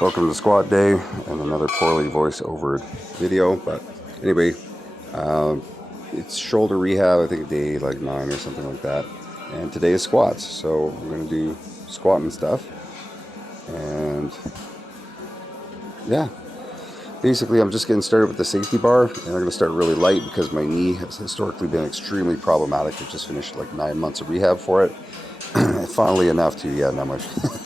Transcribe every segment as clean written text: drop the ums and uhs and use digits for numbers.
Welcome to squat day and another poorly voice-overed video. But anyway, it's shoulder rehab. I think day like 9 or something like that. And today is squats, so I'm gonna do squatting stuff. And yeah, basically I'm just getting started with the safety bar, and I'm gonna start really light because my knee has historically been extremely problematic. I just finished like 9 months of rehab for it. Funnily enough too, yeah, now my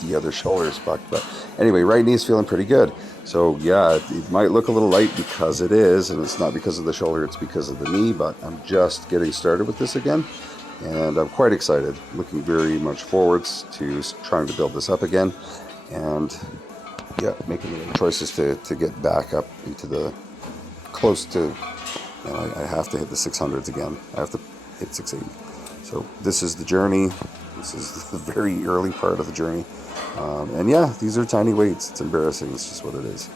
the other shoulder is fucked, but anyway, right knee is feeling pretty good. So yeah, it might look a little light because it is, and it's not because of the shoulder, it's because of the knee, but I'm just getting started with this again, and I'm quite excited, looking very much forwards to trying to build this up again, and yeah, making the choices to get back up into the close to, and I have to hit the 600s again. I have to hit 680. So this is the journey. This is the very early part of the journey. And yeah, these are tiny weights. It's embarrassing. It's just what it is.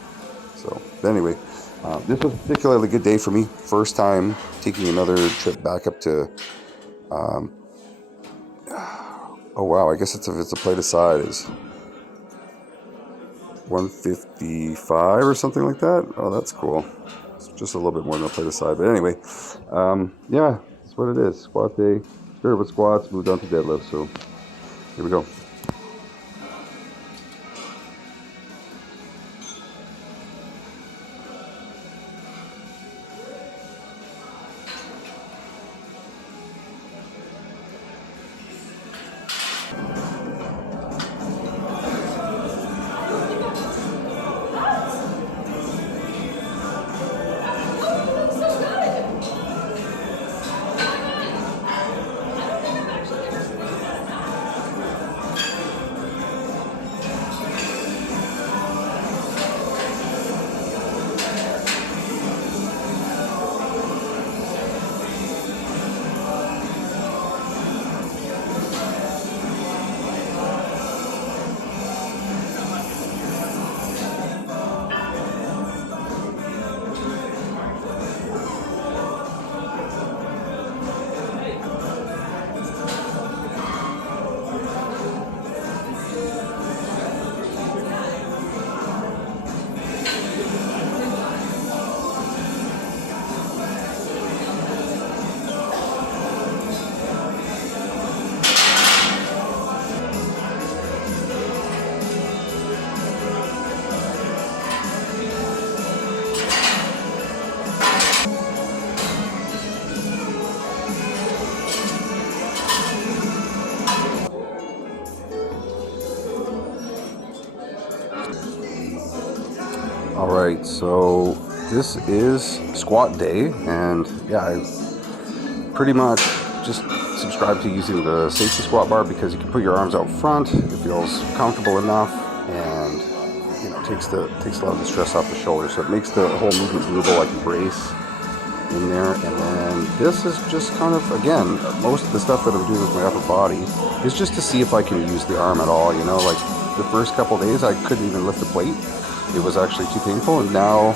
So, but anyway, this was a particularly good day for me. First time taking another trip back up to, oh wow, I guess it's a plate aside is 155 or something like that. Oh, that's cool. It's just a little bit more than a plate aside. But anyway, yeah, that's what it is. Squat day. Started with squats, moved on to deadlift. So here we go. All right, so this is squat day, and yeah, I pretty much just subscribe to using the safety squat bar because you can put your arms out front. It feels comfortable enough, and you know takes a lot of the stress off the shoulder, so it makes the whole movement doable. I can brace in there, and then this is just kind of, again, most of the stuff that I'm doing with my upper body is just to see if I can use the arm at all. You know, like the first couple days I couldn't even lift a plate. It was actually too painful, and now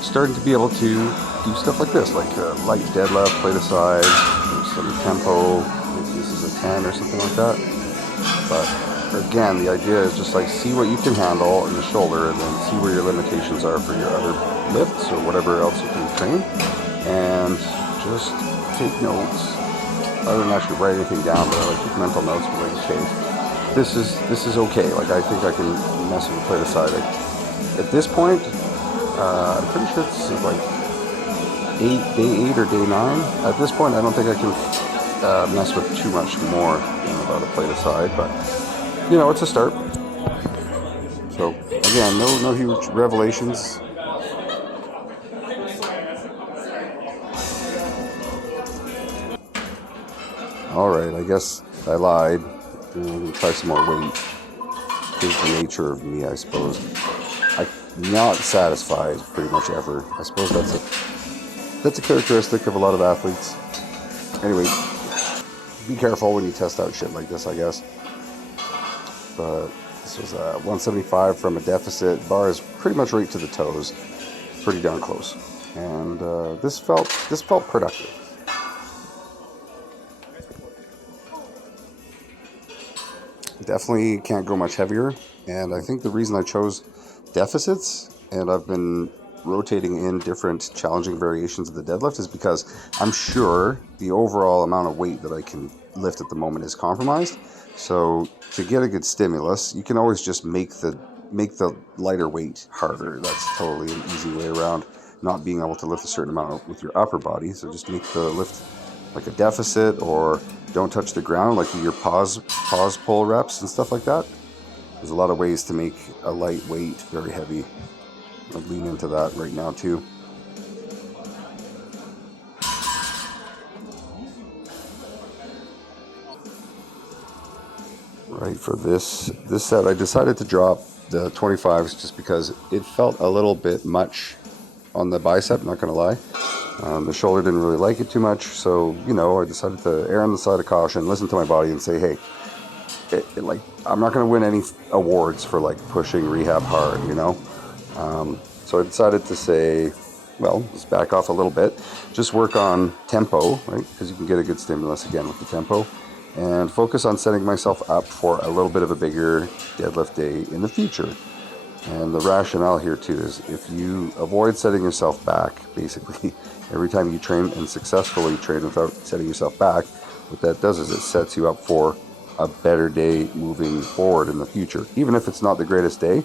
starting to be able to do stuff like this, like light deadlift, plate aside, some tempo. Maybe this is a 10 or something like that. But again, the idea is just like see what you can handle in the shoulder, and then see where your limitations are for your other lifts or whatever else you can train, and just take notes. I don't actually write anything down, but I like keep mental notes for like, okay, this is okay. Like I think I can mess with the plate aside. Like, at this point, I'm pretty sure this is like day 8 or day 9. At this point, I don't think I can mess with too much more than about a plate aside, but you know, it's a start. So again, no huge revelations. All right, I guess I lied. I'm gonna try some more weight. Here's the nature of me, I suppose. I'm not satisfied pretty much ever. I suppose that's a characteristic of a lot of athletes. Anyway, be careful when you test out shit like this, I guess. But this was 175 from a deficit. Bar is pretty much right to the toes. Pretty darn close. And this felt productive. Definitely can't go much heavier. And I think the reason I chose deficits, and I've been rotating in different challenging variations of the deadlift, is because I'm sure the overall amount of weight that I can lift at the moment is compromised. So to get a good stimulus, you can always just make the lighter weight harder. That's totally an easy way around not being able to lift a certain amount with your upper body. So just make the lift like a deficit, or don't touch the ground, like your pause pull reps and stuff like that. There's a lot of ways to make a light weight very heavy. I'll lean into that right now too. Right, for this set, I decided to drop the 25s just because it felt a little bit much on the bicep, not gonna lie. The shoulder didn't really like it too much, so I decided to err on the side of caution, listen to my body, and say, hey, like, I'm not gonna win any awards for like pushing rehab hard, So I decided to say, well, let's back off a little bit, just work on tempo, right? Because you can get a good stimulus again with the tempo, and focus on setting myself up for a little bit of a bigger deadlift day in the future. And the rationale here too is if you avoid setting yourself back, basically every time you train and successfully train without setting yourself back, what that does is it sets you up for a better day moving forward in the future. Even if it's not the greatest day,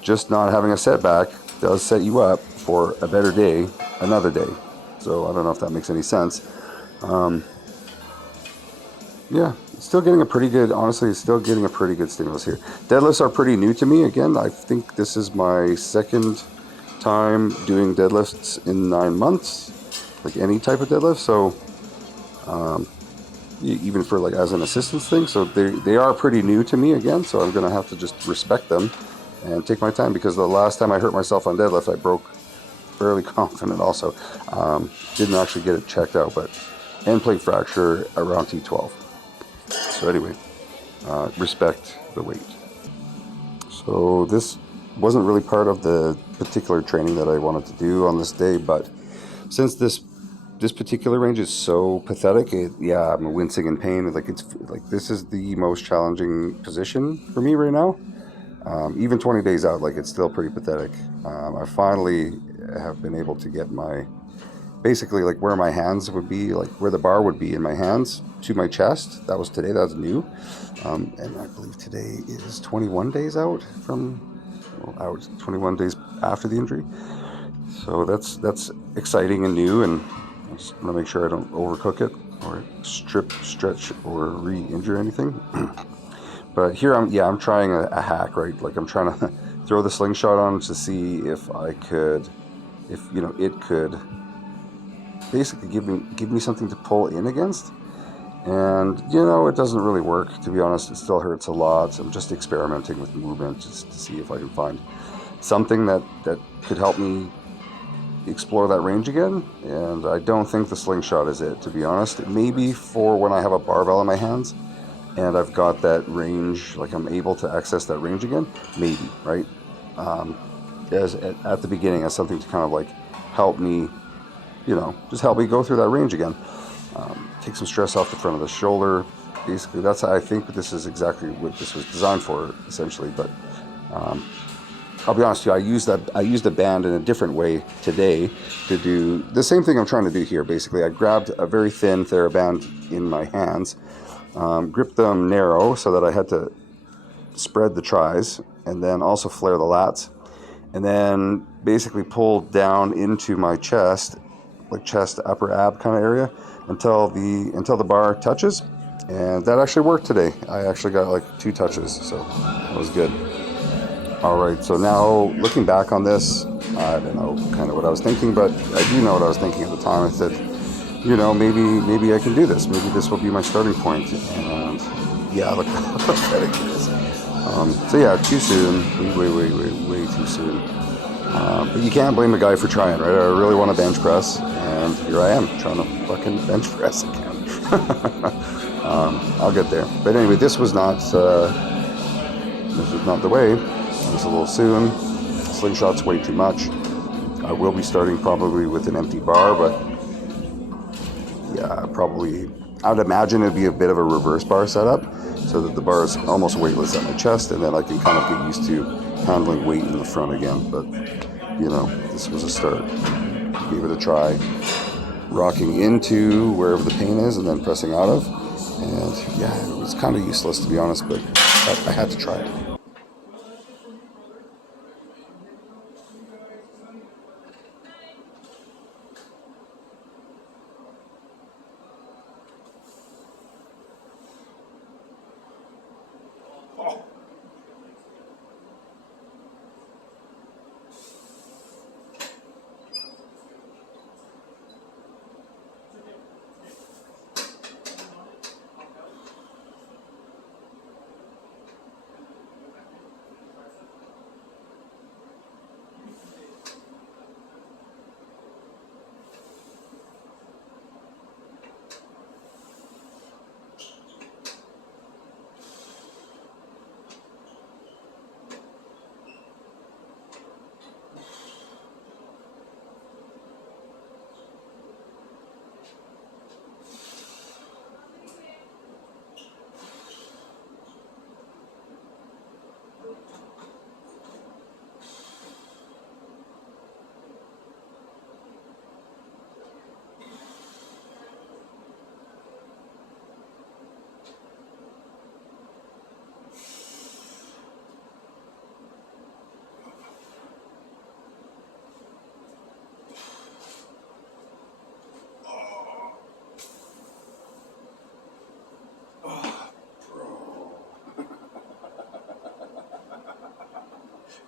just not having a setback does set you up for a better day another day. So I don't know if that makes any sense. Yeah, still getting a pretty good, honestly, still getting a pretty good stimulus here. Deadlifts are pretty new to me. Again, I think this is my second time doing deadlifts in 9 months, like any type of deadlift. So even for like as an assistance thing, so they are pretty new to me again. So I'm gonna have to just respect them and take my time, because the last time I hurt myself on deadlift, I broke fairly confident also. Didn't actually get it checked out, but end plate fracture around T12. So anyway, respect the weight. So this wasn't really part of the particular training that I wanted to do on this day, but since this particular range is so pathetic, I'm wincing in pain. Like this is the most challenging position for me right now. Even 20 days out, like it's still pretty pathetic. I finally have been able to get basically like where my hands would be, like where the bar would be in my hands to my chest. That was today, that was new. And I believe today is 21 days out from, 21 days after the injury. So that's exciting and new, and I just want to make sure I don't overcook it or stretch, or re-injure anything. But here I'm trying a hack, right? Like I'm trying to throw the slingshot on to see if it could basically give me something to pull in against. And it doesn't really work, to be honest. It still hurts a lot. I'm just experimenting with movement just to see if I can find something that could help me explore that range again. And I don't think the slingshot is it, to be honest. Maybe for when I have a barbell in my hands and I've got that range, like I'm able to access that range again, maybe, right? As at the beginning, as something to kind of like help me, just help me go through that range again. Take some stress off the front of the shoulder. Basically, that's how I think this is exactly what this was designed for, essentially. But I'll be honest with you, I used the band in a different way today to do the same thing I'm trying to do here. Basically, I grabbed a very thin TheraBand in my hands, gripped them narrow so that I had to spread the tris and then also flare the lats, and then basically pull down into my chest, like chest to upper ab kind of area, until the bar touches. And that actually worked today. I actually got like 2 touches, so that was good. All right, so now looking back on this, I don't know kind of what I was thinking, but I do know what I was thinking at the time. I said, maybe I can do this. Maybe this will be my starting point. And yeah, look how pathetic it is. So yeah, too soon, way too soon. But you can't blame a guy for trying, right? I really want to bench press, and here I am trying to fucking bench press again. I'll get there. But anyway, this was not the way. It was a little soon. Slingshot's way too much. I will be starting probably with an empty bar, but yeah, I'd imagine it'd be a bit of a reverse bar setup. so that the bar is almost weightless at my chest, and then I can kind of get used to handling weight in the front again. But you know, this was a start. Gave it a try, rocking into wherever the pain is and then pressing out of. And yeah, it was kind of useless, to be honest, but I had to try it. Oh.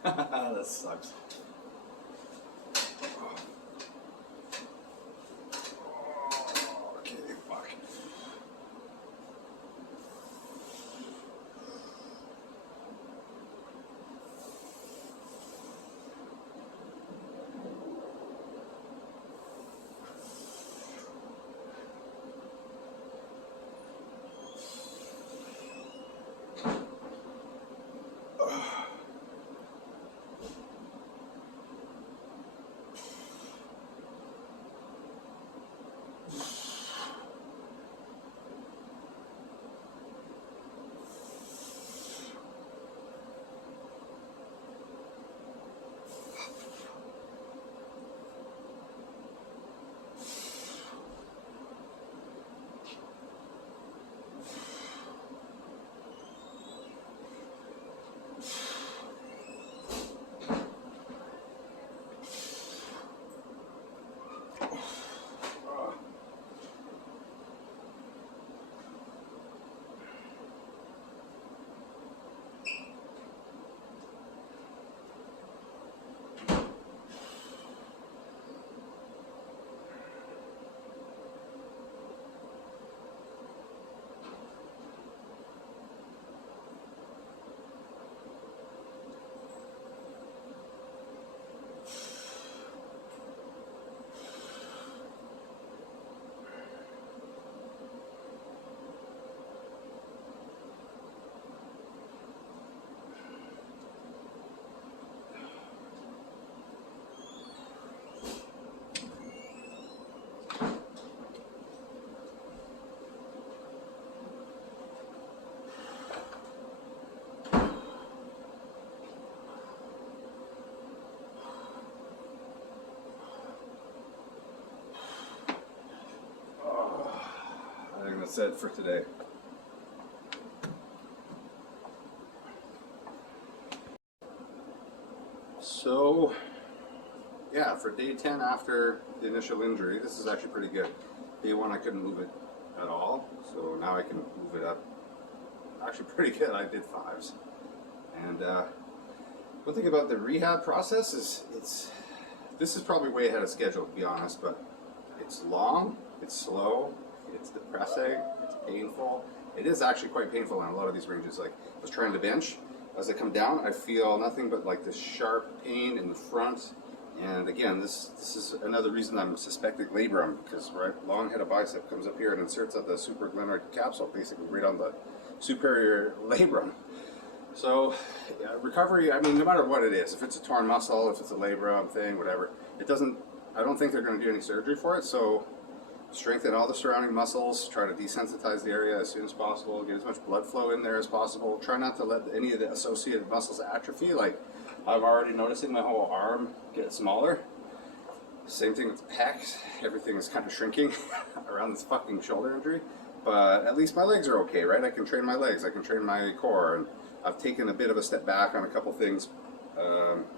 That sucks. Okay, fuck. I think that's it for today. So, yeah, for day 10 after the initial injury, this is actually pretty good. Day 1 I couldn't move it at all, so now I can move it up. Actually pretty good. I did 5s. And one thing about the rehab process is this is probably way ahead of schedule, to be honest, but it's long, it's slow, it's depressing, it's painful. It is actually quite painful on a lot of these ranges. Like, I was trying to bench. As I come down, I feel nothing but like this sharp pain in the front. And again, this is another reason I'm suspecting labrum, because long head of bicep comes up here and inserts at the supraglenoid capsule, basically right on the superior labrum. So recovery, I mean, no matter what it is, if it's a torn muscle, if it's a labrum thing, whatever, it doesn't, I don't think they're going to do any surgery for it. So strengthen all the surrounding muscles, try to desensitize the area as soon as possible, get as much blood flow in there as possible. Try not to let any of the associated muscles atrophy. Like, I'm already noticing my whole arm get smaller. Same thing with the pecs. Everything is kind of shrinking around this fucking shoulder injury. But at least my legs are okay, right? I can train my legs, I can train my core, and I've taken a bit of a step back on a couple things.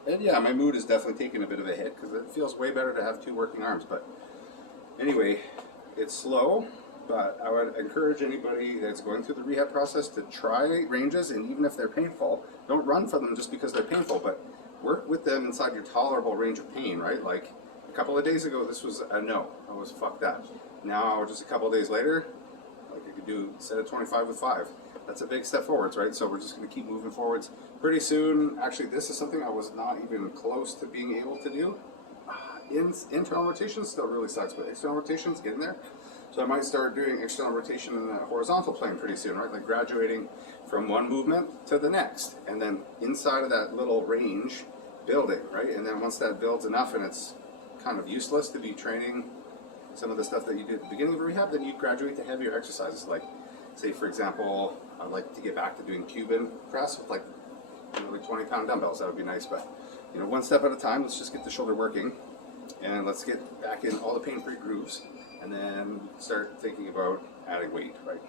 And yeah, my mood is definitely taking a bit of a hit because it feels way better to have 2 working arms. But anyway, it's slow, but I would encourage anybody that's going through the rehab process to try ranges, and even if they're painful, don't run for them just because they're painful, but work with them inside your tolerable range of pain, right? Like, a couple of days ago, this was a no. I was fuck that. Now, just a couple of days later, like, I could do a set of 25 with 5. That's a big step forwards, right? So we're just going to keep moving forwards. Pretty soon, actually, this is something I was not even close to being able to do. Internal rotations still really sucks, but external rotations, get in there. So I might start doing external rotation in the horizontal plane pretty soon, right? Like graduating from one movement to the next, and then inside of that little range, building, right? And then once that builds enough and it's kind of useless to be training some of the stuff that you did at the beginning of rehab, then you graduate to heavier exercises. Like, say for example, I'd like to get back to doing Cuban press with like 20-pound dumbbells. That would be nice, but one step at a time. Let's just get the shoulder working, and let's get back in all the pain-free grooves, and then start thinking about adding weight, right?